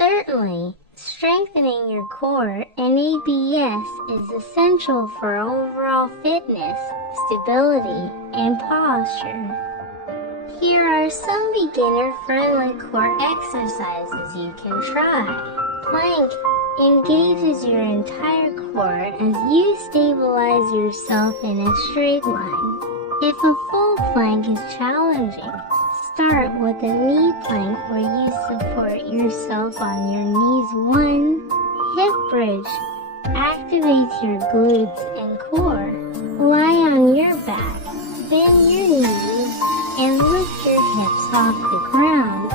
Certainly, strengthening your core and ABS is essential for overall fitness, stability, and posture. Here are some beginner-friendly core exercises you can try. Plank engages your entire core as you stabilize yourself in a straight line. If a full plank is challenging, start with a knee plank where you support yourself on your knees. 1. Hip bridge activates your glutes and core. Lie on your back, bend your knees, and lift your hips off the ground,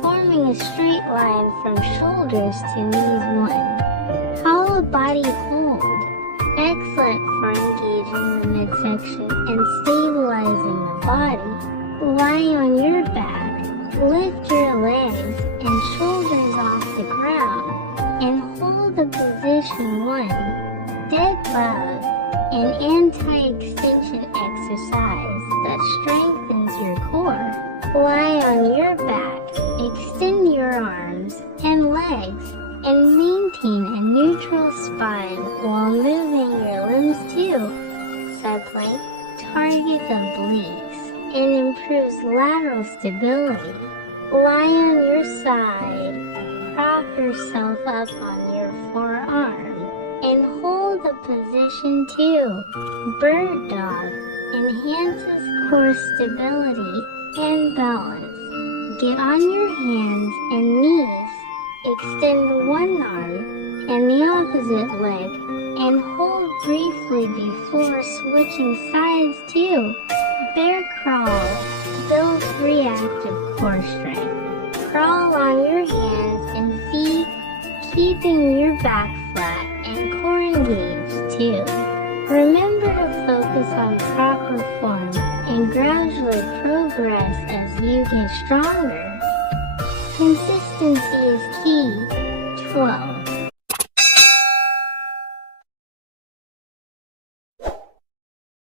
forming a straight line from shoulders to knees. 1. Hollow body hold. Excellent for engaging the midsection and stabilizing the body. Lie on your back, lift your legs and shoulders off the ground, and hold the position. 1. Dead bug, an anti-extension exercise that strengthens your core. Lie on your back, extend your arms and legs, and maintain a neutral spine while moving your limbs too. Subplank targets obliques and improves lateral stability. Lie on your side, prop yourself up on your forearm, and hold the position 2. Bird dog enhances core stability and balance. Get on your hands and knees, extend one arm and the opposite leg, and hold briefly before switching sides too. Bear crawl builds reactive core strength. Crawl on your hands and feet, keeping your back flat and core engaged too. Remember to focus on proper form and gradually progress as you get stronger. Consistency is key. 12.